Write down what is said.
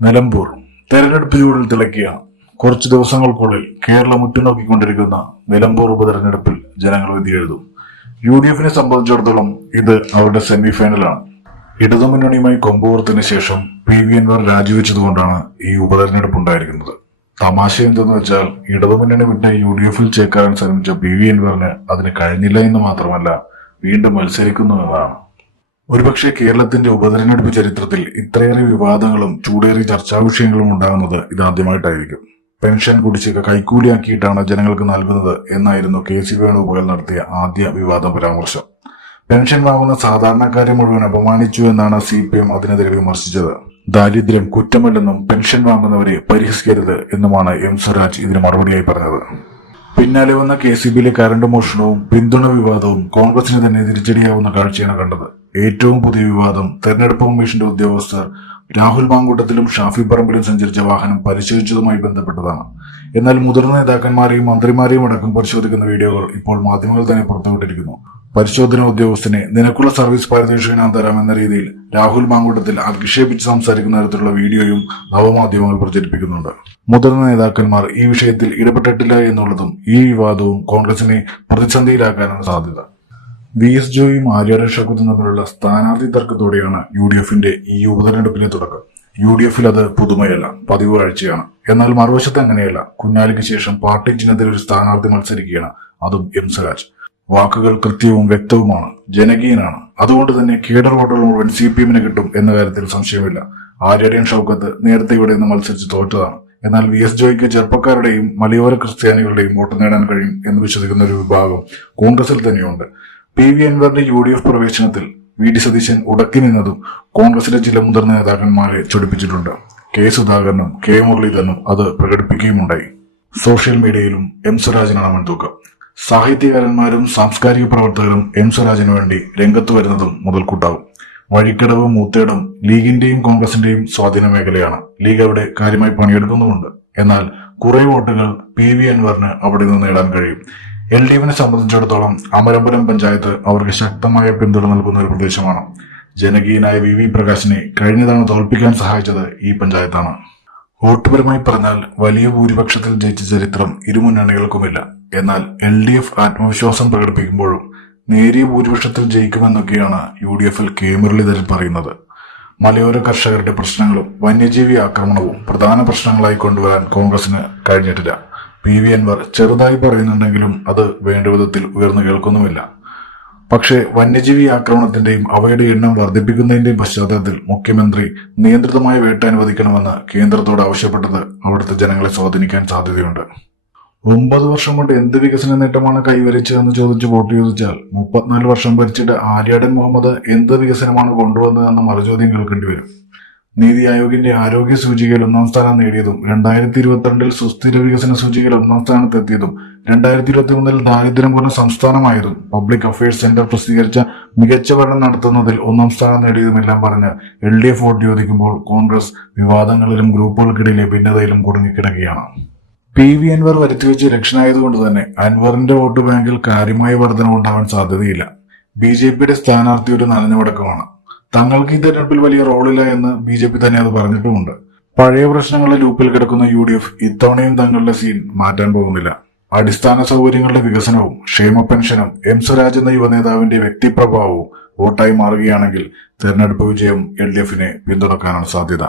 നിലമ്പൂർ തെരഞ്ഞെടുപ്പ് ചൂടിൽ തിളക്കിയാണ്. കുറച്ചു ദിവസങ്ങൾക്കുള്ളിൽ കേരളം ഉറ്റുനോക്കിക്കൊണ്ടിരിക്കുന്ന നിലമ്പൂർ ഉപതെരഞ്ഞെടുപ്പിൽ ജനങ്ങൾ വിധിയെഴുതും. UDF-നെ സംബന്ധിച്ചിടത്തോളം ഇത് അവരുടെ സെമി ഫൈനലാണ്. ഇടതുമുന്നണിയുമായി കൊമ്പുകോർത്തിന് ശേഷം PV അൻവർ രാജിവെച്ചതുകൊണ്ടാണ് ഈ ഉപതെരഞ്ഞെടുപ്പ് ഉണ്ടായിരിക്കുന്നത്. തമാശ എന്തെന്ന് വെച്ചാൽ ഇടതുമുന്നണി വിട്ട് UDF-ൽ ചേക്കാറാൻ ശ്രമിച്ച PV അൻവറിന് അതിന് കഴിഞ്ഞില്ല എന്ന് മാത്രമല്ല വീണ്ടും മത്സരിക്കുന്നു എന്നതാണ്. ഒരുപക്ഷെ കേരളത്തിന്റെ ഉപതെരഞ്ഞെടുപ്പ് ചരിത്രത്തിൽ ഇത്രയേറെ വിവാദങ്ങളും ചൂടേറിയ ചർച്ചാ വിഷയങ്ങളും ഉണ്ടാകുന്നത് ഇതാദ്യമായിട്ടായിരിക്കും. പെൻഷൻ കുടിശ്ശിക കൈക്കൂലിയാക്കിയിട്ടാണ് ജനങ്ങൾക്ക് നൽകുന്നത് എന്നായിരുന്നു KC വേണുഗോപാൽ നടത്തിയ ആദ്യ വിവാദ പരാമർശം. പെൻഷൻ വാങ്ങുന്ന സാധാരണക്കാരെ മുഴുവൻ അപമാനിച്ചു എന്നാണ് CPM അതിനെതിരെ വിമർശിച്ചത്. ദാരിദ്ര്യം കുറ്റമല്ലെന്നും പെൻഷൻ വാങ്ങുന്നവരെ പരിഹസിക്കരുത് എന്നുമാണ് M സ്വരാജ് ഇതിന് മറുപടിയായി പറഞ്ഞത്. പിന്നാലെ വന്ന KCB-യിലെ കരണ്ട് മോഷണവും പിന്തുണ വിവാദവും കോൺഗ്രസിന് തന്നെ തിരിച്ചടിയാവുന്ന കാഴ്ചയാണ് കണ്ടത്. ഏറ്റവും പുതിയ വിവാദം തെരഞ്ഞെടുപ്പ് കമ്മീഷന്റെ ഉദ്യോഗസ്ഥർ രാഹുൽ മാങ്കൂട്ടത്തിലും ഷാഫി പറമ്പിലും സഞ്ചരിച്ച വാഹനം പരിശോധിച്ചതുമായി ബന്ധപ്പെട്ടതാണ്. എന്നാൽ മുതിർന്ന നേതാക്കന്മാരെയും മന്ത്രിമാരെയും അടക്കം പരിശോധിക്കുന്ന വീഡിയോകൾ ഇപ്പോൾ മാധ്യമങ്ങൾ തന്നെ പുറത്തുവിട്ടിരിക്കുന്നു. പരിശോധനാ ഉദ്യോഗസ്ഥനെ നിനക്കുള്ള സർവീസ് പാരിതോഷികം ഞാൻ തരാം എന്ന രീതിയിൽ രാഹുൽ മാങ്കൂട്ടത്തിൽ അധിക്ഷേപിച്ച് സംസാരിക്കുന്ന തരത്തിലുള്ള വീഡിയോയും നവമാധ്യമങ്ങൾ പ്രചരിപ്പിക്കുന്നുണ്ട്. മുതിർന്ന നേതാക്കന്മാർ ഈ വിഷയത്തിൽ ഇടപെട്ടിട്ടില്ല എന്നുള്ളതും ഈ വിവാദവും കോൺഗ്രസിനെ പ്രതിസന്ധിയിലാക്കാനാണ് സാധ്യത. VS ജോയും ആര്യാടൻ ഷൗക്കത്തും തമ്മിലുള്ള സ്ഥാനാർത്ഥി തർക്കത്തോടെയാണ് UDF-ന്റെ ഈ ഉപതെരഞ്ഞെടുപ്പിലെ തുടക്കം. UDF-ൽ അത് പുതുമയല്ല, പതിവ് കാഴ്ചയാണ്. എന്നാൽ മറുവശത്ത് അങ്ങനെയല്ല. കുഞ്ഞാലിക്ക് ശേഷം പാർട്ടി ചിഹ്നത്തിൽ ഒരു സ്ഥാനാർത്ഥി മത്സരിക്കുകയാണ്, അതും M സ്വരാജ്. വാക്കുകൾ കൃത്യവും വ്യക്തവുമാണ്, ജനകീയനാണ്. അതുകൊണ്ട് തന്നെ കേഡർ വോട്ടുകൾ മുഴുവൻ CPM-ന് കിട്ടും എന്ന കാര്യത്തിൽ സംശയമില്ല. ആര്യാടൻ ഷൗക്കത്ത് നേരത്തെ ഇവിടെ നിന്ന് മത്സരിച്ച് തോറ്റതാണ്. എന്നാൽ VS ജോയ്ക്ക് ചെറുപ്പക്കാരുടെയും മലയോര ക്രിസ്ത്യാനികളുടെയും വോട്ട് നേടാൻ കഴിയും എന്ന് വിശ്വസിക്കുന്ന ഒരു വിഭാഗം കോൺഗ്രസിൽ തന്നെയുണ്ട്. PV അൻവറിന്റെ UDF പ്രവേശനത്തിൽ VD സതീശൻ ഉടക്കി നിന്നതും കോൺഗ്രസിലെ ചില മുതിർന്ന നേതാക്കന്മാരെ ചൊടിപ്പിച്ചിട്ടുണ്ട്. K സുധാകരനും K മുരളീധരനും അത് പ്രകടിപ്പിക്കുകയുമുണ്ടായി. സോഷ്യൽ മീഡിയയിലും M സ്വരാജിനാണ് മുൻതൂക്കം. സാഹിത്യകാരന്മാരും സാംസ്കാരിക പ്രവർത്തകരും M സ്വരാജിനു വേണ്ടി രംഗത്ത് വരുന്നതും മുതൽക്കൂട്ടാകും. വഴിക്കടവ് മൂത്തേടം ലീഗിന്റെയും കോൺഗ്രസിന്റെയും സ്വാധീന മേഖലയാണ്. ലീഗ് അവിടെ കാര്യമായി പണിയെടുക്കുന്നുമുണ്ട്. എന്നാൽ കുറെ വോട്ടുകൾ PV അൻവറിന് അവിടെ നിന്ന് നേടാൻ കഴിയും. LDF-നെ സംബന്ധിച്ചിടത്തോളം അമരമ്പലം പഞ്ചായത്ത് അവർക്ക് ശക്തമായ പിന്തുണ നൽകുന്ന ഒരു പ്രദേശമാണ്. ജനകീയനായ VV പ്രകാശിനെ കഴിഞ്ഞ തവണ തോൽപ്പിക്കാൻ സഹായിച്ചത് ഈ പഞ്ചായത്താണ്. വോട്ടുപരമായി പറഞ്ഞാൽ വലിയ ഭൂരിപക്ഷത്തിൽ ജയിച്ച ചരിത്രം ഇരു മുന്നണികൾക്കുമില്ല. എന്നാൽ LDF ആത്മവിശ്വാസം പ്രകടിപ്പിക്കുമ്പോഴും നേരിയ ഭൂരിപക്ഷത്തിൽ ജയിക്കുമെന്നൊക്കെയാണ് UDF-ൽ K മുരളീധരൻ പറയുന്നത്. മലയോര കർഷകരുടെ പ്രശ്നങ്ങളും വന്യജീവി ആക്രമണവും പ്രധാന പ്രശ്നങ്ങളായി കൊണ്ടുവരാൻ കോൺഗ്രസിന് കഴിഞ്ഞിട്ടില്ല. PV അൻവർ ചെറുതായി പറയുന്നുണ്ടെങ്കിലും അത് വേണ്ട വിധത്തിൽ ഉയർന്നു കേൾക്കുന്നുമില്ല. പക്ഷേ വന്യജീവി ആക്രമണത്തിന്റെയും അവയുടെ എണ്ണം വർദ്ധിപ്പിക്കുന്നതിന്റെയും പശ്ചാത്തലത്തിൽ മുഖ്യമന്ത്രി നിയന്ത്രിതമായ വേട്ട അനുവദിക്കണമെന്ന് കേന്ദ്രത്തോട് ആവശ്യപ്പെട്ടത് അവിടുത്തെ ജനങ്ങളെ സ്വാധീനിക്കാൻ സാധ്യതയുണ്ട്. 9 വർഷം കൊണ്ട് എന്ത് വികസന നേട്ടമാണ് കൈവരിച്ചതെന്ന് ചോദിച്ച് വോട്ട് ചോദിച്ചാൽ 34 വർഷം ഭരിച്ചിട്ട് ആര്യാടൻ മുഹമ്മദ് എന്ത് വികസനമാണ് കൊണ്ടുവന്നതെന്ന മറുചോദ്യം കേൾക്കേണ്ടി വരും. നീതി ആയോഗിന്റെ ആരോഗ്യ സൂചികയിൽ 1-ാം സ്ഥാനം നേടിയതും 2022-ൽ സുസ്ഥിര വികസന സൂചികയിൽ 1-ാം സ്ഥാനത്തെത്തിയതും 2023-ൽ ദാരിദ്ര്യം കുറഞ്ഞ സംസ്ഥാനമായതും പബ്ലിക് അഫയേഴ്സ് സെന്റർ പ്രസിദ്ധീകരിച്ച മികച്ച പഠനം നടത്തുന്നതിൽ 1-ാം സ്ഥാനം നേടിയതുമെല്ലാം പറഞ്ഞ് LDF വോട്ട് ചോദിക്കുമ്പോൾ കോൺഗ്രസ് വിവാദങ്ങളിലും ഗ്രൂപ്പുകൾക്കിടയിലെ ഭിന്നതയിലും കുടുങ്ങിക്കിടക്കുകയാണ്. PV അൻവർ വരുത്തിവെച്ച ഇലക്ഷനായതുകൊണ്ട് തന്നെ അൻവറിന്റെ വോട്ട് ബാങ്കിൽ കാര്യമായ വർധനവുണ്ടാവാൻ സാധ്യതയില്ല. BJP-യുടെ സ്ഥാനാർത്ഥി ഒരു നനഞ്ഞുമടക്കമാണ്. തങ്ങൾക്ക് ഈ തെരഞ്ഞെടുപ്പിൽ വലിയ റോളില്ല എന്ന് BJP തന്നെ അത് പറഞ്ഞിട്ടുമുണ്ട്. പഴയ പ്രശ്നങ്ങളുടെ ലൂപ്പിൽ കിടക്കുന്ന UDF ഇത്തവണയും തങ്ങളുടെ സീൻ മാറ്റാൻ പോകുന്നില്ല. അടിസ്ഥാന സൗകര്യങ്ങളുടെ വികസനവും ക്ഷേമ പെൻഷനും M സ്വരാജ് എന്ന യുവനേതാവിന്റെ വ്യക്തിപ്രഭാവവും വോട്ടായി മാറുകയാണെങ്കിൽ തെരഞ്ഞെടുപ്പ് വിജയം LDF-നെ പിന്തുണക്കാനാണ് സാധ്യത.